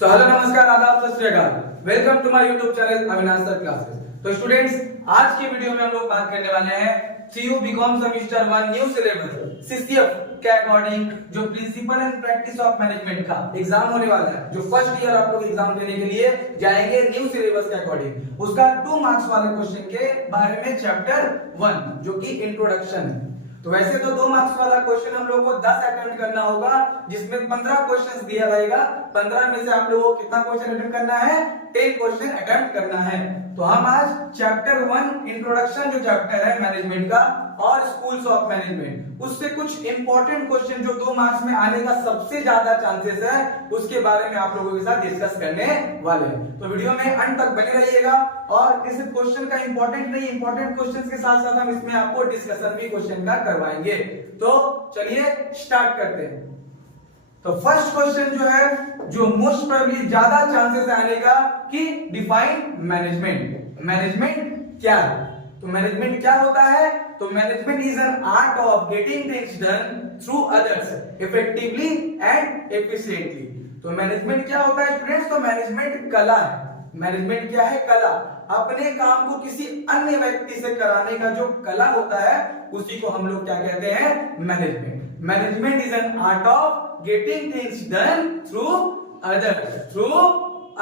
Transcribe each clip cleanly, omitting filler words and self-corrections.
Hello नमस्कार आदाब सत श्री अकाल। Welcome to my YouTube channel Avinash sir classes. तो स्टूडेंट्स, आज की वीडियो में हम लोग बात करने वाले हैं CU BCom semester 1 new syllabus CCF के अकॉर्डिंग जो principle and practice of management का एग्जाम होने वाला है, जो फर्स्ट ईयर आप लोग एग्जाम देने के लिए जाएंगे न्यू सिलेबस के अकॉर्डिंग, उसका 2 मार्क्स वाले क्वेश्चन के बारे में चैप्टर 1 जो कि इंट्रोडक्शन है। तो वैसे तो 2 मार्क्स वाला क्वेश्चन हम लोग को 10 अटेम्प्ट करना होगा, जिसमें 15 क्वेश्चंस दिया रहेगा। 15 में से आप लोगों को कितना क्वेश्चन अटेम्प्ट करना है? 10 क्वेश्चन अटेम्प्ट करना है। तो हम आज चैप्टर 1 इंट्रोडक्शन जो चैप्टर है मैनेजमेंट का और स्कूल्स ऑफ मैनेजमेंट, उससे कुछ इंपॉर्टेंट क्वेश्चन जो 2 मार्क्स में आने का सबसे ज्यादा चांसेस है, उसके बारे में आप लोगों के साथ डिस्कस करने वाले हैं। तो वीडियो में अंत तक बने रहिएगा और इस क्वेश्चन का इंपॉर्टेंट क्वेश्चंस के साथ साथ हम इसमें आपको डिस्कशन भी क्वेश्चन का करवाएंगे। तो चलिए स्टार्ट करते हैं। तो फर्स्ट क्वेश्चन जो है, जो मोस्ट प्रोबेबली ज्यादा चांसेस आने का कि डिफाइन मैनेजमेंट। मैनेजमेंट क्या है? तो मैनेजमेंट क्या होता है? तो management is an art of getting things done through others effectively and efficiently. तो मैनेजमेंट क्या होता है स्टूडेंट्स? तो मैनेजमेंट कला है। मैनेजमेंट क्या है? कला। अपने काम को किसी अन्य व्यक्ति से कराने का जो कला होता है, उसी को हम लोग क्या कहते हैं? Management. Management is an art of getting things done through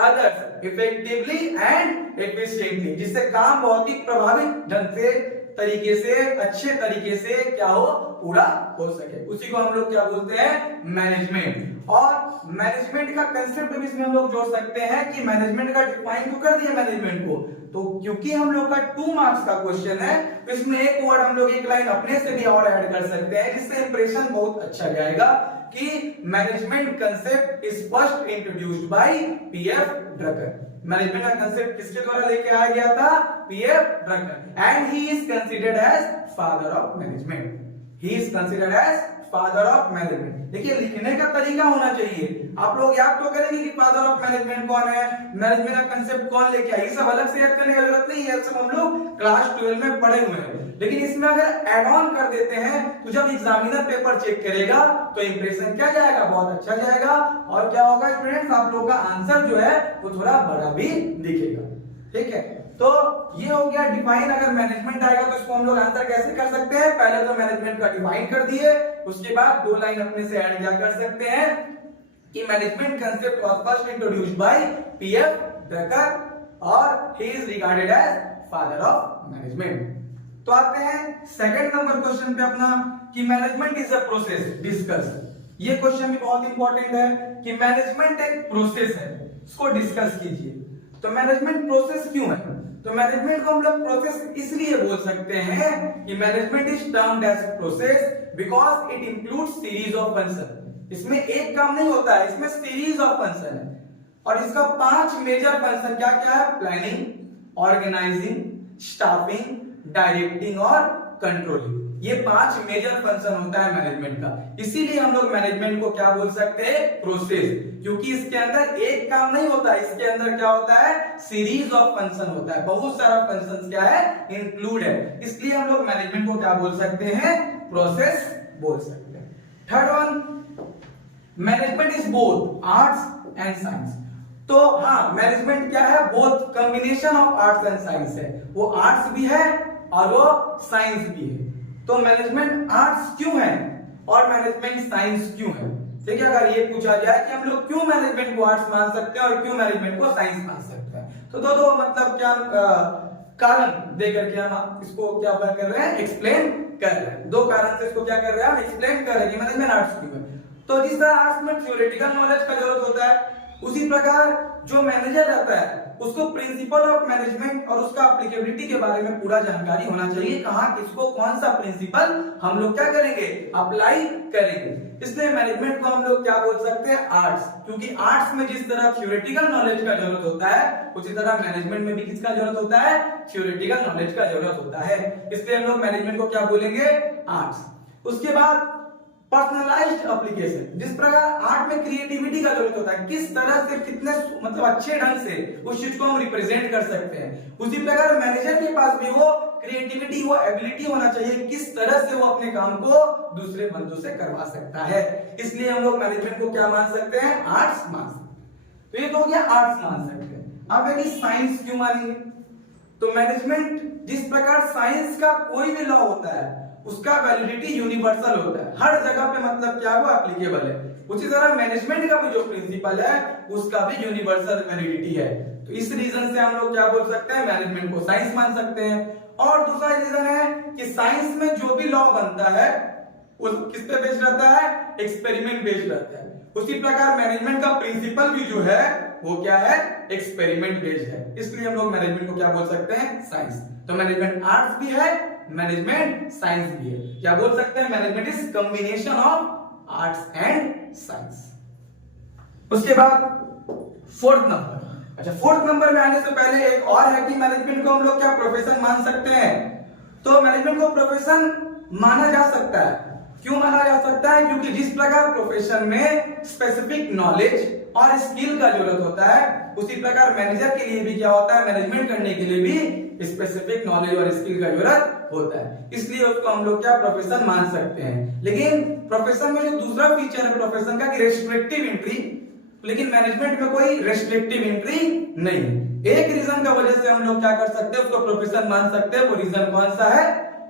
others effectively and efficiently, जिससे काम बहुत ही प्रभावित ढंग से, तरीके से, अच्छे तरीके से क्या हो, पूरा हो सके, उसी को हम लोग क्या बोलते हैं? मैनेजमेंट। और मैनेजमेंट का कंसेप्ट भी इसमें हम लोग जोड़ सकते हैं कि मैनेजमेंट का डिफाइन तो कर दिया मैनेजमेंट को, तो क्योंकि हम लोग का 2 मार्क्स का क्वेश्चन है, तो इसमें एक वर्ड हम लोग एक लाइन अपने से भी और ऐड कर सकते हैं, जिससे इंप्रेशन बहुत अच्छा जाएगा कि management concept is first introduced by PF Drucker. Management का कंसेप्ट किसके द्वारा लेके आया गया था? PF Drucker. And he is considered as father of management. He is considered as father of management. देखिए, लिखने का तरीका होना चाहिए। आप लोग याद तो करेंगे कि फादर ऑफ मैनेजमेंट कौन है, मैनेजमेंट का कंसेप्ट कौन लेके आया, ये सब अलग से याद करने की जरूरत नहीं है, सब हम लोग क्लास 12 में पढ़े हुए हैं। लेकिन इसमें अगर ऐड ऑन कर देते हैं, तो जब एग्जामिनर पेपर चेक करेगा तो इंप्रेशन क्या जाएगा? बहुत अच्छा जाएगा। और क्या होगा स्टूडेंट्स, आप लोगों का आंसर जो है वो थोड़ा बड़ा भी दिखेगा। ठीक है, तो ये हो गया डिफाइन। अगर मैनेजमेंट आएगा तो इसको हम लोग आंसर कैसे कर सकते हैं? पहले तो मैनेजमेंट का डिफाइन कर दिए, उसके बाद 2 लाइन अपने से ऐड क्या कर सकते हैं कि management concept was first introduced by PF Drucker और he is regarded as father of management. तो आते हैं सेकंड नंबर क्वेश्चन पे अपना कि management is a process discuss. ये क्वेश्चन भी बहुत इंपॉर्टेंट है कि मैनेजमेंट एक प्रोसेस है, इसको डिस्कस कीजिए। तो मैनेजमेंट प्रोसेस क्यों है? तो मैनेजमेंट को हम लोग प्रोसेस इसलिए बोल सकते हैं कि management is termed as process because it includes series of function. इसमें एक काम नहीं होता है, इसमें सीरीज ऑफ फंक्शन है। और इसका 5 मेजर फंक्शन क्या क्या है? प्लानिंग, ऑर्गेनाइजिंग, स्टाफिंग, डायरेक्टिंग और कंट्रोलिंग। ये 5 मेजर फंक्शन होता है मैनेजमेंट का। इसीलिए हम लोग मैनेजमेंट को क्या बोल सकते हैं? प्रोसेस। क्योंकि इसके अंदर एक काम नहीं होता, इसके अंदर क्या होता है? सीरीज ऑफ फंक्शन होता है, बहुत सारा फंक्शन क्या है? इंक्लूड है। इसलिए हम लोग मैनेजमेंट को क्या बोल सकते हैं? प्रोसेस बोल सकते हैं। Third one, management is both arts and science. तो हाँ, मैनेजमेंट क्या है? Both combination of arts and science है। वो आर्ट्स भी है और वो साइंस भी है। तो मैनेजमेंट आर्ट्स क्यों है और मैनेजमेंट साइंस क्यों है? ठीक है, अगर ये पूछा जाए कि हम लोग क्यों मैनेजमेंट को आर्ट्स मान सकते हैं और क्यों मैनेजमेंट को साइंस मान सकते हैं, तो दो मतलब क्या कारण देकर के हम इसको क्या कर रहे हैं? एक्सप्लेन कर रहे हैं। 2 कारण से इसको क्या कर रहे हैं? हम एक्सप्लेन कर रहे हैं कि मैनेजमेंट आर्ट्स क्यों है। तो जिस तरह आर्ट्स में थ्योरेटिकल नॉलेज का जरूरत होता है, उसी प्रकार जो मैनेजर रहता है उसको प्रिंसिपल ऑफ मैनेजमेंट और उसका एप्लीकेबिलिटी के बारे में पूरा जानकारी होना चाहिए। कहां किसको कौन सा प्रिंसिपल हम लोग क्या करेंगे? अप्लाई करेंगे। इसलिए मैनेजमेंट को हम लोग क्या बोल सकते हैं? आर्ट्स। क्योंकि आर्ट्स में जिस तरह थ्योरेटिकल नॉलेज का जरूरत होता है, उसी तरह मैनेजमेंट में भी किसका जरूरत होता है? थ्योरेटिकल नॉलेज का जरूरत होता है। इसलिए हम लोग मैनेजमेंट को क्या बोलेंगे? आर्ट्स। उसके बाद पर्सनलाइज्ड एप्लीकेशन। जिस प्रकार आर्ट में क्रिएटिविटी का जरूरत होता है, किस तरह से कितने मतलब अच्छे ढंग से उस चीज को हम रिप्रेजेंट कर सकते हैं, उसी प्रकार मैनेजर के पास भी वो क्रिएटिविटी, वो एबिलिटी होना चाहिए, किस तरह से वो अपने काम को दूसरे बंदों से करवा सकता है। इसलिए हम लोग मैनेजमेंट को क्या मान सकते हैं? आर्ट्स मान सकते हैं। तो ये तो हो गया आर्ट्स मान सकते हैं। अब है कि साइंस क्यों मानेंगे? तो मैनेजमेंट जिस प्रकार साइंस का कोई भी लॉ होता है उसका वैलिडिटी यूनिवर्सल होता है, हर जगह पे मतलब क्या वो एप्लीकेबल है, उसी तरह मैनेजमेंट का भी जो प्रिंसिपल है उसका भी यूनिवर्सल वैलिडिटी है। तो इस रीजन से हम लोग क्या बोल सकते हैं, मैनेजमेंट को साइंस मान सकते हैं। और दूसरा रीजन है कि साइंस में जो भी लॉ बनता है वो किस पे बेस्ड रहता है, एक्सपेरिमेंट बेस्ड रहता है। उसी प्रकार मैनेजमेंट का प्रिंसिपल भी जो है वो क्या है, एक्सपेरिमेंट बेस्ड है। इसलिए हम लोग मैनेजमेंट को क्या बोल सकते हैं, साइंस। तो मैनेजमेंट आर्ट्स भी है, मैनेजमेंट साइंस भी है। क्या बोल सकते हैं, management is combination of arts and science. उसके बाद फोर्थ नंबर, अच्छा फोर्थ नंबर में आने से पहले एक और है कि मैनेजमेंट को हम लोग क्या प्रोफेशन मान सकते हैं। तो मैनेजमेंट को प्रोफेशन माना जा सकता है। क्यों माना जा सकता है? क्योंकि जिस प्रकार प्रोफेशन में स्पेसिफिक नॉलेज और स्किल का जरूरत होता है उसी प्रकार मैनेजर के लिए भी क्या होता है, मैनेजमेंट करने के लिए भी स्पेसिफिक नॉलेज और स्किल का जरूरत होता है। इसलिए उसको हम लोग क्या प्रोफेशन मान सकते हैं। लेकिन प्रोफेशन में जो दूसरा फीचर है प्रोफेशन का कि रेस्ट्रिक्टिव एंट्री, लेकिन मैनेजमेंट में कोई रेस्ट्रिक्टिव एंट्री नहीं है। एक रीजन का वजह से हम लोग क्या कर सकते हैं, उसको प्रोफेशन मान सकते हैं। वो रीजन कौन सा है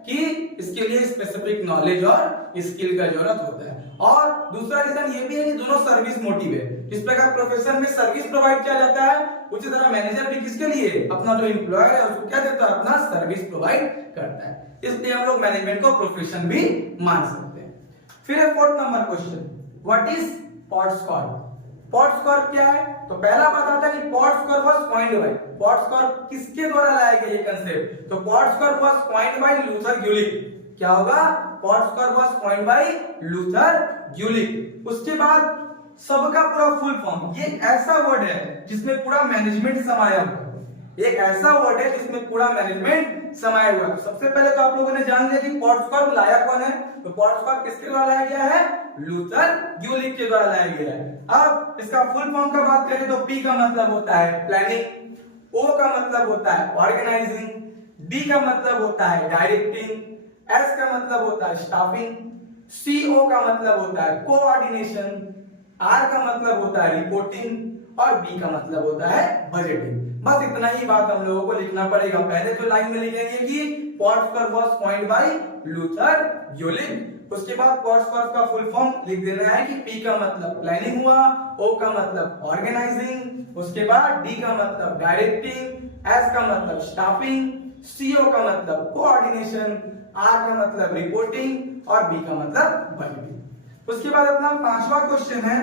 कि इसके लिए स्पेसिफिक नॉलेज और स्किल का जरूरत होता है। और दूसरा रीजन ये भी है कि दोनों सर्विस मोटिव है। जिस प्रकार प्रोफेशन में सर्विस प्रोवाइड किया जाता है उसी तरह मैनेजर भी किसके लिए, अपना जो एम्प्लॉयर है उसको क्या देता है, अपना सर्विस प्रोवाइड करता है। इसलिए हम लोग मैनेजमेंट को प्रोफेशन भी मान सकते हैं। फिर है fourth number question, what is POSDCORB. POSDCORB क्या है? तो पहला बात आता है कि POSDCORB was coined by, POSDCORB किसके द्वारा लाया गया ये कंसेप्ट, तो POSDCORB was coined by Luther Gulick. क्या होगा, POSDCORB was coined by Luther Gulick. उसके बाद सबका पूरा फुल फॉर्म, ये ऐसा वर्ड है जिसमें पूरा मैनेजमेंट समाया हुआ है, एक ऐसा वर्ड है जिसमें पूरा मैनेजमेंट समाया हुआ है। सबसे पहले तो आप लोगों ने जान लिया कि पॉट स्कोर लाया कौन है, तो पॉट स्कोर किसके द्वारा लाया गया है, लूथर ग्यूलिक के द्वारा लाया गया है। अब इसका फुल फॉर्म का बात करें तो पी का मतलब होता है प्लानिंग, ओ का मतलब होता है ऑर्गेनाइजिंग, डी का मतलब होता है डायरेक्टिंग, एस का मतलब होता है स्टाफिंग, सीओ का मतलब होता है कोऑर्डिनेशन, आर का मतलब होता है रिपोर्टिंग और बी का मतलब होता है बजटिंग। बस इतना ही बात हम लोगों को लिखना पड़ेगा। पहले तो लाइन में लिखेंगे कि POSDCORB was coined by Luther Gulick. उसके बाद पॉट स्कोर का फुल फॉर्म लिख देना है कि पी का मतलब प्लानिंग हुआ, ओ का मतलब ऑर्गेनाइजिंग, उसके बाद डी का मतलब डायरेक्टिंग, एस का मतलब स्टाफिंग, सीओ का मतलब कोऑर्डिनेशन, आर का मतलब रिपोर्टिंग और बी का मतलब बजटिंग। उसके बाद अपना पांचवा क्वेश्चन है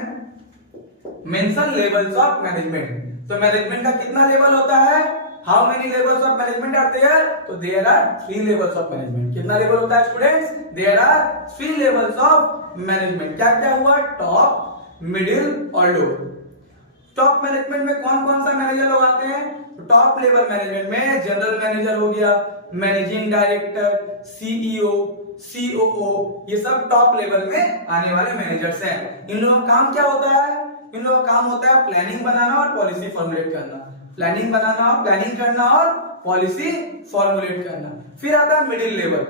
मेंशन लेवल्स ऑफ मैनेजमेंट। तो मैनेजमेंट का कितना लेवल होता है, how many levels of management are there, तो there are 3 levels of management. कितना लेवल होता है students, there are 3 levels of management. क्या क्या हुआ, टॉप, मिडिल और लोअर। टॉप मैनेजमेंट में कौन कौन सा मैनेजर लोग आते हैं, तो टॉप लेवल मैनेजमेंट में जनरल मैनेजर हो गया, मैनेजिंग डायरेक्टर, सीईओ, सीओओ, ये सब टॉप लेवल में आने वाले मैनेजर्स हैं। इन लोगों का काम क्या होता है, इन लोगों का काम होता है प्लानिंग बनाना और पॉलिसी फॉर्मुलेट करना, प्लानिंग बनाना, प्लानिंग करना और पॉलिसी फॉर्मुलेट करना। फिर आता है मिडिल लेवल।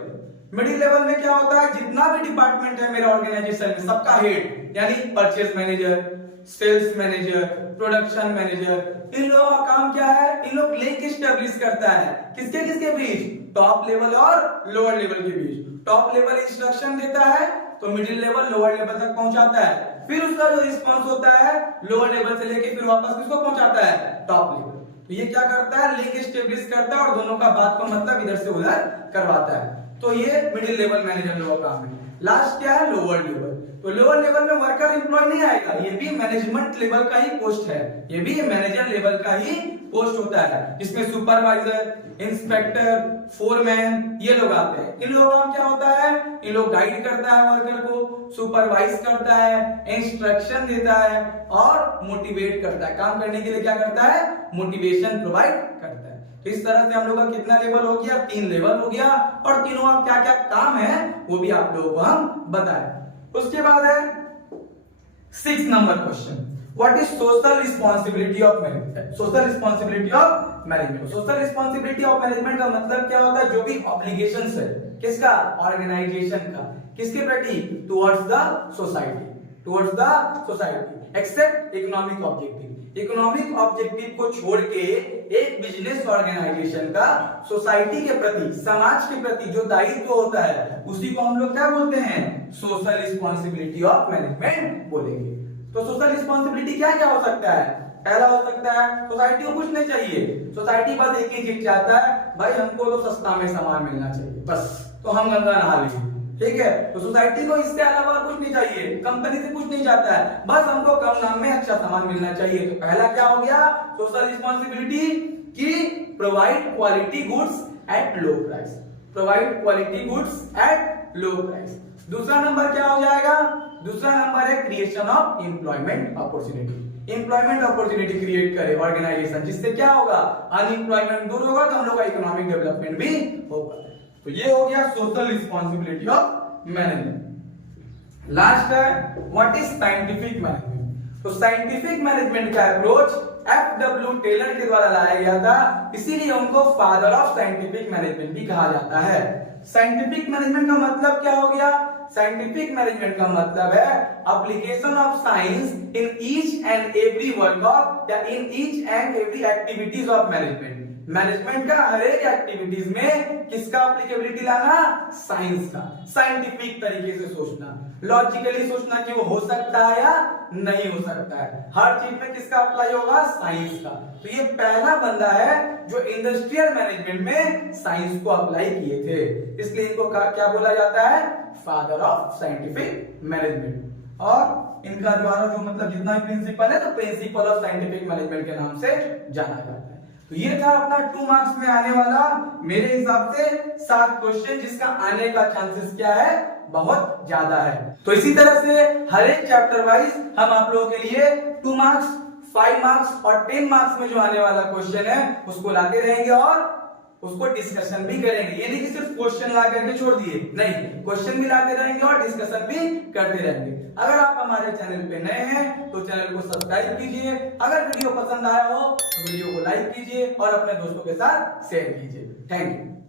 मिडिल लेवल में क्या होता है, जितना भी डिपार्टमेंट है मेरे ऑर्गेनाइजेशन में सबका हेड, यानी purchase manager, sales manager, production manager, इन लोगों का काम क्या है, इन लोग लिंक एस्टेब्लिश करता है किसके किसके बीच, टॉप लेवल और लोअर लेवल के बीच। टॉप लेवल इंस्ट्रक्शन देता है तो मिडिल लेवल लोअर लेवल तक पहुंचाता है, फिर उसका जो रिस्पांस होता है लोअर लेवल से लेके फिर वापस किसको पहुंचाता है, टॉप लेवल। तो ये क्या करता है, लिंक एस्टेब्लिश करता है और दोनों का बात को मतलब इधर से उधर करवाता है। तो ये मिडिल लेवल मैनेजर लोगों का काम है। लास्ट क्या है, लोअर लेवल। तो लोअर लेवल में वर्कर एम्प्लॉय नहीं आएगा, ये भी मैनेजमेंट लेवल का ही पोस्ट है, ये भी मैनेजर लेवल का ही पोस्ट होता है। इसमें सुपरवाइजर, इंस्पेक्टर, फोरमैन ये लोग आते हैं। इन लोगों का क्या होता है, इन लोग गाइड करता है वर्कर को, सुपरवाइज करता है, इंस्ट्रक्शन देता है और मोटिवेट करता है। काम करने के लिए क्या करता है, मोटिवेशन प्रोवाइड करता है। तो इस तरह से हम लोग का कितना लेवल हो गया, 3 लेवल हो गया और तीनों का क्या क्या काम है वो भी आप लोगों को हम बताएं। उसके बाद है 6 number question, what is social responsibility of management. Social responsibility of management, social responsibility of management का मतलब क्या होता है, जो भी ऑब्लिगेशंस है किसका, ऑर्गेनाइजेशन का, किसके प्रति, towards the society, towards the society, except economic objective. Economic objective को छोड़ के एक बिजनेस ऑर्गेनाइजेशन का सोसाइटी के प्रति, समाज के प्रति जो दायित्व होता है उसी को हम लोग क्या बोलते हैं, सोशल रिस्पॉन्सिबिलिटी ऑफ मैनेजमेंट बोलेंगे। तो सोशल रिस्पॉन्सिबिलिटी क्या क्या हो सकता है? पहला हो सकता है सोसाइटी को कुछ नहीं चाहिए, सोसाइटी बस एक ही चीज चाहता है, भाई हमको तो सस्ता में सामान मिलना चाहिए, बस तो हम गंगा नहा लेंगे, ठीक है। तो सोसाइटी को इससे अलावा कुछ नहीं चाहिए, कंपनी से कुछ नहीं चाहता है, बस हमको कम दाम में अच्छा सामान मिलना चाहिए। तो पहला क्या हो गया सोशल रिस्पॉन्सिबिलिटी की provide quality goods at low price, provide quality goods at low price. दूसरा नंबर क्या हो जाएगा? दूसरा नंबर है creation of employment opportunity, employment opportunity create करे ऑर्गेनाइजेशन, जिससे क्या होगा, अनएम्प्लॉयमेंट दूर होगा तो हम लोग का इकोनॉमिक डेवलपमेंट भी होगा। तो ये हो गया social responsibility of management. Last है व्हाट इज साइंटिफिक मैनेजमेंट। तो साइंटिफिक मैनेजमेंट का अप्रोच FW टेलर के द्वारा लाया गया था, इसीलिए उनको फादर ऑफ साइंटिफिक मैनेजमेंट भी कहा जाता है। साइंटिफिक मैनेजमेंट का मतलब क्या हो गया? साइंटिफिक मैनेजमेंट का मतलब है application of science in each and every work of या in each and every activities of management. Management का हर एक एक्टिविटीज में किसका एप्लीकेबिलिटी लाना? साइंस का। साइंटिफिक तरीके से सोचना, लॉजिकली सोचना कि वो हो सकता है या नहीं हो सकता है, हर चीज में किसका अप्लाई होगा? साइंस का। तो ये पहला बंदा है जो इंडस्ट्रियल मैनेजमेंट में साइंस को अप्लाई किए थे, इसलिए इनको क्या बोला जाता है? Father of scientific management. और इनका द्वारा जो मतलब जितना भी प्रिंसिपल है तो प्रिंसिपल ऑफ साइंटिफिक मैनेजमेंट के नाम से जाना जाता है। तो ये था अपना 2 मार्क्स में आने वाला मेरे हिसाब से 7 क्वेश्चन, जिसका आने का चांसेस क्या है? बहुत ज्यादा है। तो इसी तरह से हर एक चैप्टर वाइज हम आप लोगों के लिए 2 मार्क्स, 5 मार्क्स और 10 मार्क्स में जो आने वाला क्वेश्चन है उसको लाते रहेंगे और उसको डिस्कशन भी करेंगे। ये नहीं कि सिर्फ क्वेश्चन ला करके छोड़ दिए, नहीं, क्वेश्चन भी लाते रहेंगे और डिस्कशन भी करते रहेंगे। अगर आप हमारे चैनल पे नए हैं तो चैनल को सब्सक्राइब कीजिए, अगर वीडियो पसंद आया हो तो वीडियो को लाइक कीजिए और अपने दोस्तों के साथ शेयर कीजिए। Thank you.